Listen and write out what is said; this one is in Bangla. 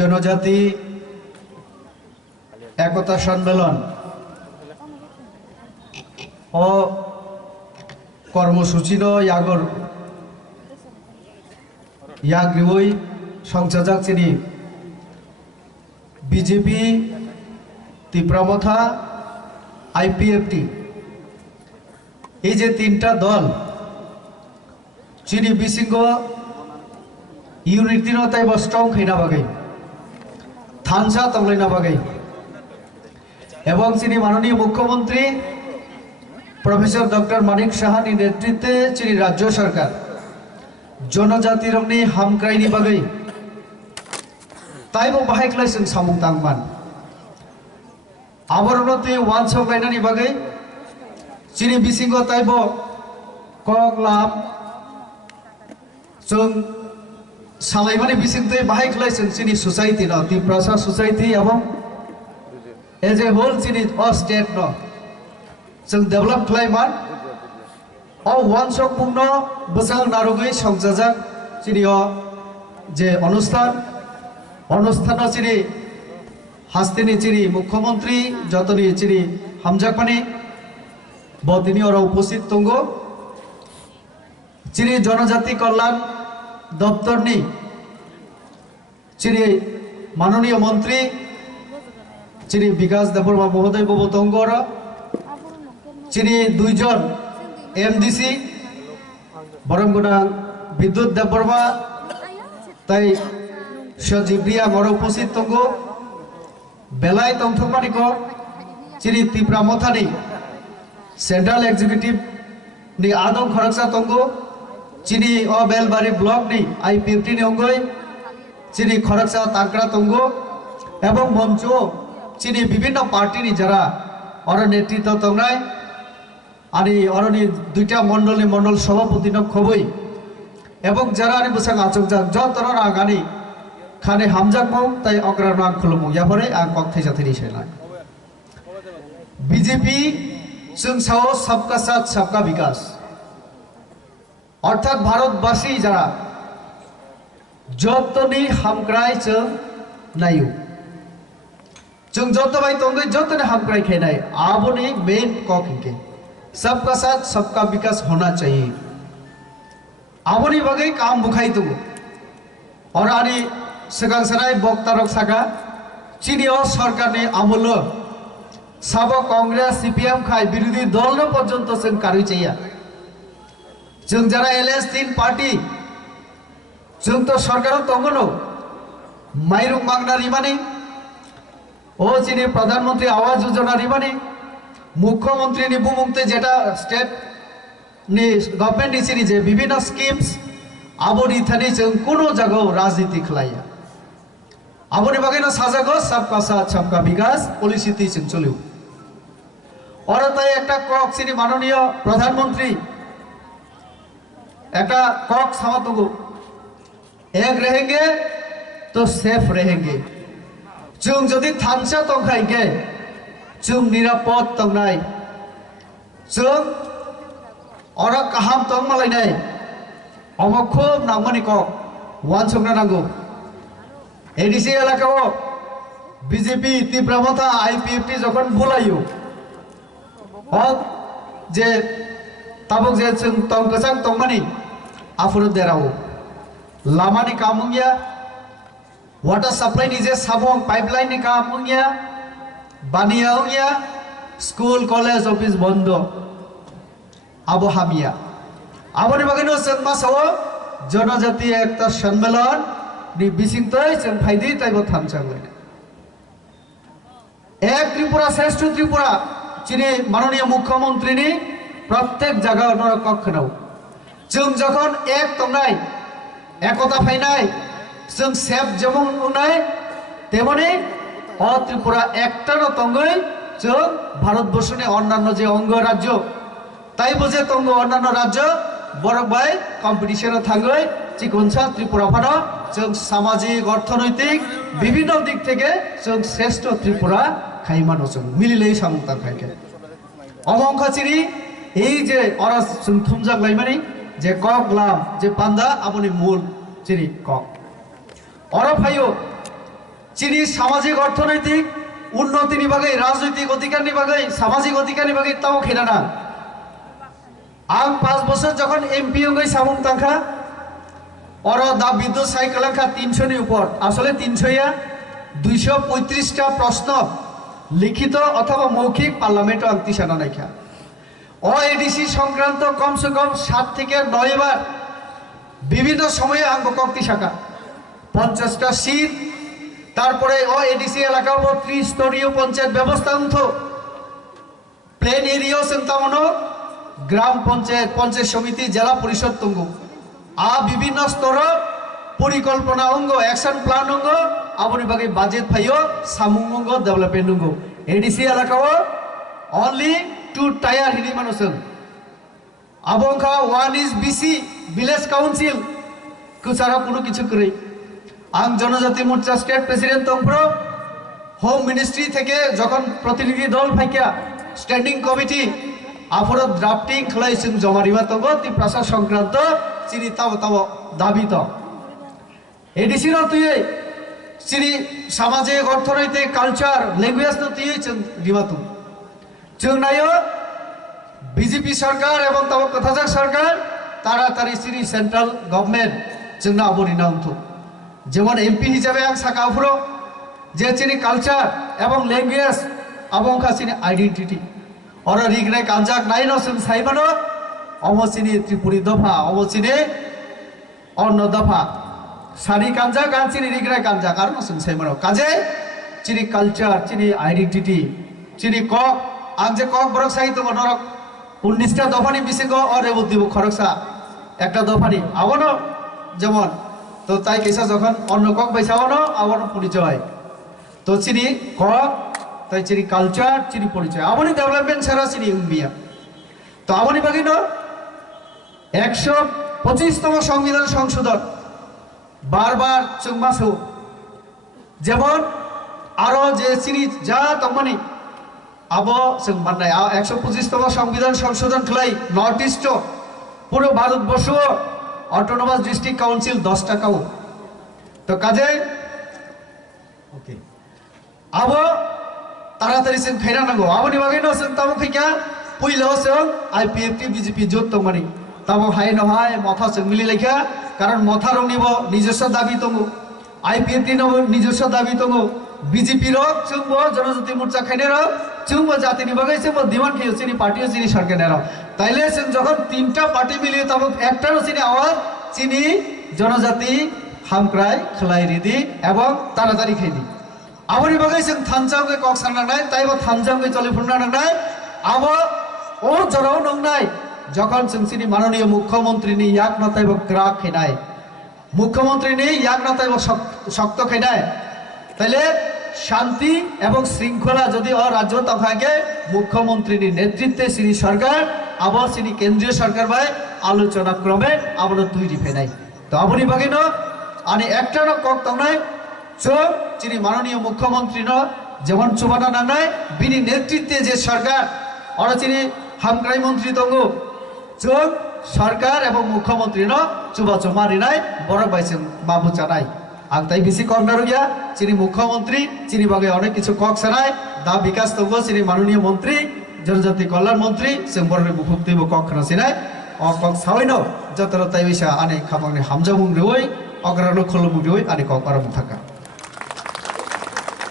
জনজাতি একতা সম্মেলন ও কর্মসূচি ইয়াগর ইয়াগ্রিবই সংসাজাক চিনি বিজেপি তীব্রমথা আইপিএফটি এই যে তিনটা দল চিনি বিসিঙ্গ ইউনিট দিনও তাই স্ট্রং খাইনা বাগাই থানসা তংলাইনা বাগাই এবং চিনি মাননীয় মুখ্যমন্ত্রী প্রফেসর ডক্টর মানিক সাহানি নেতৃত্বে চিনি রাজ্য সরকার জনজাতি রংনি হামক্রাইনি বাগাই তাইবো बाहायख्लाय जों सामुं तांमान आबरनते वान्स लायनानि बागै चिनि बिसिंगो ताइबो कक लाम जों सालायमानि बिसिंते बाहायख्लाय जों चिनि सोसाइटी न तिप्रासा सोसाइटी एवं एज ए होल चिनि अ स्टेट न जों डेभलप खालायमान अ वान्स पुंनो बोसां नारुगै संजाजाक चिनि अ जे অনুষ্ঠান চিনি হাস্তিনি চিনি মুখ্যমন্ত্রী যতনি চিনি হামজাকমানি বদিনী ওরা উপস্থিত তঙ্গ চিনি জনজাতি কল্যাণ দপ্তরনি চিনি মাননীয় মন্ত্রী চিনি বিকাশ দেববর্মা মহোদয় বাবু তঙ্গ ওরা চিনি দুইজন এমডিসি বরমগুনা বিদ্যুৎ দেববর্মা তাই সজীবরিয়া গড় উপস্থিত তঙ্গ বেলায় তংথমানিক চিনি তীব্রা মথানি সেন্ট্রাল এক্সিকিউটিভ নি আদম খরকসা তঙ্গ চিনি অ বেলবাড়ি ব্লক নি আইপিএফটি নি অঙ্গই চিনি খরকসা তাকড়া তঙ্গ এবং মঞ্চ চিনি বিভিন্ন পার্টি নি যারা অর নেতৃত্ব তংনায় আনি অরনি দুইটা মন্ডল সভাপতি ন খবই এবং যারা আনি বসাং আচক যতর আগানি খানে হামজাকমাও তাই অগ্রাণ খুলমু ইয়াপরে আং কক্থাই জাতিনি সেনা বিজেপি जों साओ सबका साथ सबका विकास अर्थात भारतवासी যারা যতনি হামক্রাই जों नायु जों जतबाय तंगै जतनि हामक्राय खेनाय आबोनि मेन ककिंके सबका साथ सबका विकास होना चाहिए आबोनि बागै काम बुखाइ दङ और आनि सिगां सानाय बक्तारक सागा चिनिया सरकारनि आमूल साबो कांग्रेस सीपीएम खाय विरोधी दल न पर्यंत जों कारुइ चाहिए जों जरा एलएस 3 पार्टी जों तो सरकार तंगनो माइरुं मांगना रिमानि ओ चिनि प्रधानमंत्री आवास योजना रिमानि मुख्यमंत्री नि बुमुंगते जेटा स्टेट नि गवर्नमेंट नि चिनि जे विभिन्न स्कीम्स आबोनि थानि जों कोनो जागाव राजनीति खलाया आबोनि बागैनो साजागो सबका साथ सबका विकास पॉलिसी ती जों चलिउ और ताई একটা কক চিনি মাননীয় প্রধানমন্ত্রী একটা কক সামাতগো एक रहेंगे तो सेफ रहेंगे जों जदि थानसा तंखायगे जों निरापद तंनाय जों और काहाम तंमालायनाय अमखुब नांगमानि কক वानसंना नांगौ एडिसि एलाकाओ बीजेपी तीव्रमथा आईपीएफटी जखन बुलायो जे ताबक जे जों तंगसां तंमानि आफुर देराव लामानि कामुंगिया वाटर सप्लाई नि जे साबं पाइपलाइन नि कामुंगिया बानियाउगिया स्कूल कॉलेज ऑफिस बंद आबो हामिया आबोनि बागैनो जों मासाव जनजाति एकता सम्मेलन नि बिसिंतै जों फायदि ताइबो थामसांलाय एक त्रिपुरा श्रेष्ठ त्रिपुरा चिनि माननीय मुख्यमंत्री नि प्रत्येक जगह नर कखनाव जों जखन एक तंनाय एकता फायनाय जों सेफ जेमन उनाय तेमनि अ त्रिपुरा एकटानो तंगै जों भारतबर्षनि अन्यान्य जे अंग राज्य ताइबो जे तंग अन्यान्य राज्य बरक बाय कम्पिटिशन थांगै चिकनसा त्रिपुरा फानो जों सामाजिक अर्थनैतिक विभिन्न दिक থেকে जों श्रेष्ठ त्रिपुरा खाइमानो जों मिलिलै सामुंता खायके अमंखा चिरि এই যে অরা जों थुमजाक लाइमानि जे কক লাম যে পান্দা আপনি মূল চিনি কক অর ফাইও চিনি সামাজিক অর্থনৈতিক উন্নতি নিবাগে রাজনৈতিক অধিকার নিবাগে সামাজিক অধিকার নিবাগে তাও খেনা না আং 5 বছর যখন এমপি হয়ে সামুং তাংখা और दा विद्युत साइकेल 300 नि ऊपर आसले 300 या 235टा प्रश्न लिखित अथवा मौखिक पार्लामेंट आंतिसाना नाइखा एडिसी संक्रांत कम से कम 7 থেকে 9 बार विभिन्न समय आंग कक्ति शाखा 50टा सीट तारपरे एडिसी एलाका 30 स्तरीय पंचायत व्यवस्था उन्थो प्लेन एरिया संतामनो ग्राम पंचायत पंचायत समिति जिला परिषद तंगो विभिन्न स्तर परिकल्पना अंग एक्शन प्लान अंग आबनि बागे बाजेट फाइयो सामुंग अंग डेवलपमेंट अंग एडिसी एलाकाओ ओनली 2 टायर हिनि मानुसन आबंखा 1 इज बीसी विलेज काउंसिल कुसारा कोनो किछु करे आं जनजाति मोर्चा स्टेट प्रेसिडेंट तंप्रो होम मिनिस्ट्री থেকে যখন প্রতিনিধি দল ফাইকা স্ট্যান্ডিং কমিটি आफरो ड्राफ्टिंग खलाइसिम जमा रिवा तंगो ति प्रसार संक्रांत चिनि ताव ताव दाबी तो एडिसी न तुये चिनि सामाजिक अर्थनैतिक कल्चर लैंग्वेज न तुये रिवा तु जों नायो बीजेपी सरकार एवं ताव कथाजाक सरकार तारातारि चिनि सेंट्रल गवर्नमेंट जोंना आबनि नांथु जेमन एमपी हिसाबे आं साकाफुरो जे चिनि कल्चर एवं लैंग्वेज आबंखा चिनि आइडेंटिटी और रिगनाय कांजाक नाइनो जों साइबानो अमसिनि त्रिपुरी दफा अमसिनि अन्न दफा सारि कांजा गांसिनि रिगनाय कांजा कारण जों साइबानो काजे चिनि कल्चर चिनि आइडेंटिटी चिनि क आंजे क बरक साहित्य नरक 19टा दफानि बिसिगो और रेबुदिबो खरकसा একটা দফানি আবনো যেমন তো তাই কেসা যখন অন্য কক বাইসাবনো আবনো পরিচয় তো চিনি ক তাই চিনি কালচার চিনি পরিচয় আবনি ডেভেলপমেন্ট ছাড়া চিনি উম্বিয়া তো আবনি বাগিনো 125তম সংবিধান সংশোধন বারবার চুংমাসু যেমন আরো যে চিনি যা তমনি আবো চুংমানায় 125তম সংবিধান সংশোধন খেলাই নর্থ ইস্ট পুরো ভারতবর্ষ অটোনোমাস ডিস্ট্রিক্ট কাউন্সিল 10 টাকাও তো কাজে ওকে আবো तारातारि जों खायना नांगौ आबनि बागैनो जों ताबो फैका पहिलाव जों आईपीएफटी बीजेपी जत तंमानि ताबो हाय नहाय मथा जों मिलि लेखा कारण मथा रंनिबो निजस्व दाबि दङो आईपीएफटी नो निजस्व दाबि दङो बीजेपी रो जोंबो जनजाति मोर्चा खायने रो जोंबो जातिनि बागै जोंबो डिमान्ड खायो जोंनि पार्टियो जोंनि सरकारने रो ताइले जों जखन 3टा पार्टी मिलियो ताबो एकटानो जोंनि आवाज जोंनि जनजाति हामक्राय खलाय रिदि एवं तारातारि खायदि आबनि बागै जों थानजांगे कक साननाय ताइबो थानजांगे चलिफुरना नांनाय आबो ओ जराव नंनाय जखन जोंसिनि माननीय मुख्यमंत्रीनि याक नाथायबो ग्राक खेनाय मुख्यमंत्रीनि याक नाथायबो शक्त खेनाय ताइले शांति एवं श्रृंखला यदि राज्य तखाके मुख्यमंत्रीनि नेतृत्वे श्री सरकार आबो श्री केंद्रीय सरकार बाय आलोचना क्रमे आबो तैरि फेनाय तो आबनि बागैनो आनि एकटानो कक तंनाय चिनी माननीय मुख्यमंत्री जेमन चुबाना नांनाय बिनि नेतृत्वे जे सरकार और चिनी हामक्राय मंत्री दंगो जों सरकार एवं मुख्यमंत्री चुबा चुमारिनाय बरक बायजों माबु जानाय आं ताई बिसि कक नारगिया चिनी मुख्यमंत्री चिनी बागै अनेक किछु कक सानाय दा विकास दंगो चिनी माननीय मंत्री जनजाति कल्याण मंत्री जों बरनि मुखुक्तिबो कक खानासिनाय अ कक सावैनो जतर ताई बिसा आने खाबांनि हामजामुं रेवै अग्रानो खलमुं रेवै आने कक बारा मुथाका